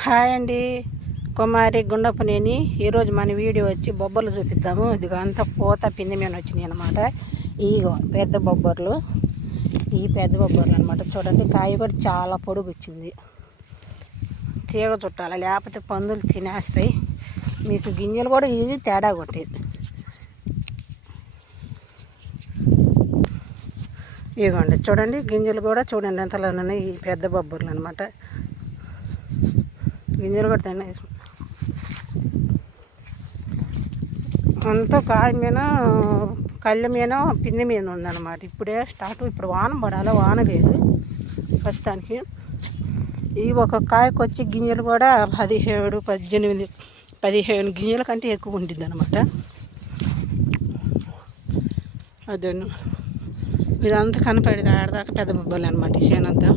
Hi అండి. కుమారి గుండపనేని ఈరోజు మన వీడియో వచ్చి బొబ్బర్లు చూపిద్దాము. ఇదిగో అంతా పూత పిండి మీద వచ్చినాయి అనమాట ఇగో పెద్ద బొబ్బర్లు. ఈ పెద్ద బొబ్బర్లు అనమాట చూడండి కాయ కూడా చాలా పొడుగు వచ్చింది. తీగ చుట్టాలి లేకపోతే పందులు తినేస్తాయి. మీకు గింజలు కూడా ఇవి తేడా కొట్టేది. ఇదిగోండి చూడండి గింజలు కూడా చూడండి ఎంతలో ఉన్నాయి ఈ పెద్ద బొబ్బర్లు అనమాట గింజలు కూడా తిన్నాయి అంతా కాయ మీద కళ్ళ మీద పిండి మీద ఉందన్నమాట. ఇప్పుడే స్టార్ట్ ఇప్పుడు వాన పడాలి వాన లేదు ప్రస్తుతానికి. ఈ ఒక కాయకు వచ్చి గింజలు కూడా పదిహేడు పద్దెనిమిది పదిహేను గింజల కంటే ఎక్కువ ఉంటుంది అనమాట అదే ఇదంతా కనపడేది ఆడదాకా పెద్ద బొబ్బలు అనమాట ఈ చేనంతా